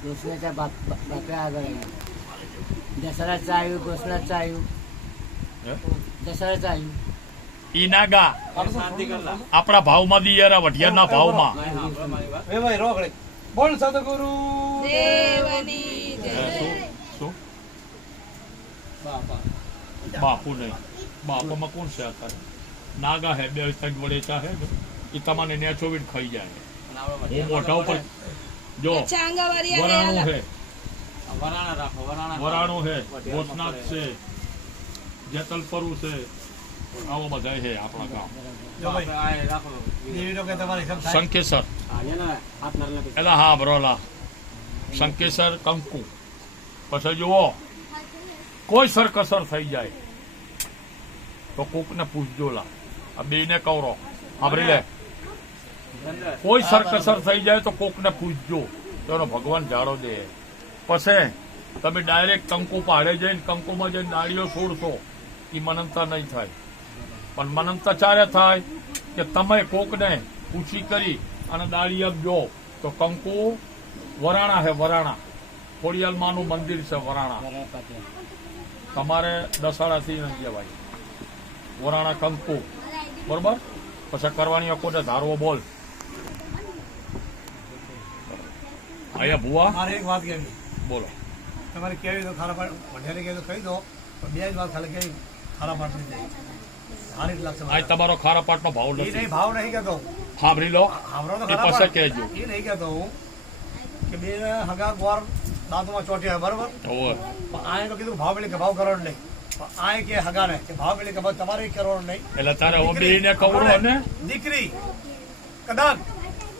घोषणाच्या बातम्या आगळ दसऱ्याचं आयु घोषणाचं आयु दसऱ्याचं आयु ઈનાગા આપણા ભાવમાં દિયારા વઢિયાના ભાવમાં બોલ સદગુરુ શું બાપુ નહીં બાપામાં કોણ છે અત્યારે નાગા હે બે ત્રણ વડેચા હે એ તમારે નેચોવીડ ખાઈ જાય હું મોઢા ઉપર જો વરાણું હે વરાણું હે ગોસનાથ છે જેતલપરું છે આવો બધા છે આપણા ગામ શંકેશ્વર એલા હા બરોલા શંકેશ્વર કંકુ પછી જુઓ કોઈ સરકસર થઈ જાય તો કોક ને પૂછજો લા આ બે ને કવરો સાંભળી લે કોઈ સરકસર થઈ જાય તો કોક ને પૂછજો તેનો ભગવાન જાડો દે પછી તમે ડાયરેક્ટ કંકુ પાડે જઈને કંકુમાં જઈને ડાળીઓ છોડશો એ મનંતા નહીં થાય પણ મનંતા ચારે થાય કે તમે કોકને પૂછી કરી અને દાળી આપજો તો કંકુ વરાણા હે વરાણા ખોડિયાલમાનું મંદિર છે વરાણા તમારે દસાડાથી નથી જવાય વરાણા કંકુ બરોબર પછી કરવાની કોને ધારવો બોલ અહીંયા ભુવા મારે એક વાત કહેવી બોલો તમારે કેવી તો ખારા પાટ વઢિયાને કહી દો કહી દો પણ બે જ વાત ખાલી કહી ખારા પાટ નહીં જાય સારી જ લાગશે આ તમારો ખારા પાટનો ભાવ એ નથી નહીં ભાવ નહીં કહેતો સાંભળી લો આવરો તો એ ખારા પાસે પાટ કહેજો એ નહીં કહેતો હું કે બે હગા ગોર દાંતમાં ચોટ્યા બરોબર ઓવે. પણ આએ તો કીધું ભાવ પેલી કે ભાવ કરોડ નહીં પણ આએ કે હગા ને કે ભાવ પેલી કે ભાવ તમારે કરોડ નહીં એટલે તારે હવે બેયને કવરો ને દીકરી કદાચ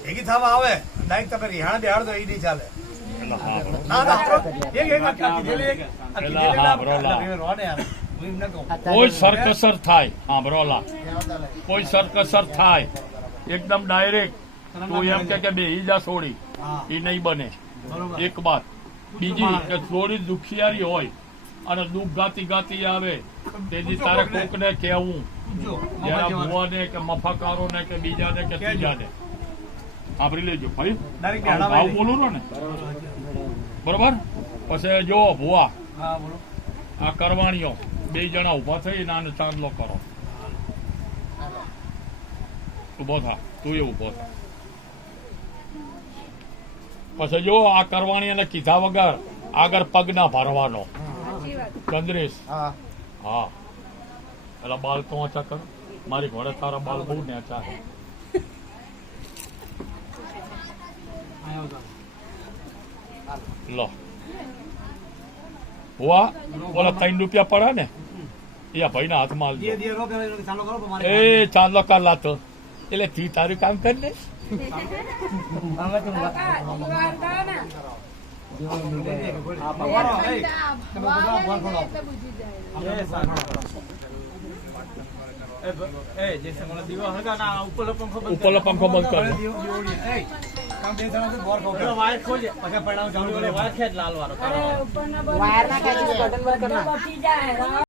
ભેગી થવા આવે ડાયરેક્ટ તમે રિહાણ બેહાડ દો એ નહીં ચાલે એટલે હા બરો. ના ના એક આખી કીધેલી એક આખી એલા કીધેલી હા, બરોલા. રોને યાર હું એમ ન કહું કોઈ સરકસર થાય હા બરોલા કોઈ સરકસર થાય એકદમ ડાયરેક્ટ તું એમ કે બે ઈજા છોડી હા એ નહીં બને બરોબર એક વાત બીજી કે થોડી દુખિયારી હોય અને દુઃખ ગાતી ગાતી આવે તેથી તારે કોકને કહેવું જો જરા ભુવાને કે મફાકારોને કે બીજાને કે ત્રીજાને સાંભળી લેજો ભાઈ ડાયરેક્ટ આવું બેહાડા ભાવ બોલો ને બરોબર પછી જો ભુવા હા બોલો આ કરવાણીઓ બે જણા ઉભા થઈ નાનો ચાંદલો કરો ઉભો થા તું એ ઉભો થા પછી જો આ કરવાણી અને કીધા વગર આગળ પગ ના ભરવાનો ચંદ્રેશ હા હા પેલા બાલ તો ઊંચા કર મારી ઘોડે તારા બાલ બહુ નેચા છે લો હુઆ ઓલા 3 રૂપિયા પડે ને એ ભાઈ ના હાથમાં જે આલજો દે રો પેલા ચાલો કરો પણ મારે એ ચાંદલો કાલ લાતો એટલે તી તારું કામ કર ને ઉપરનો પંખો બંધ કર વાયર ના ખેંચી બટન બંધ કરના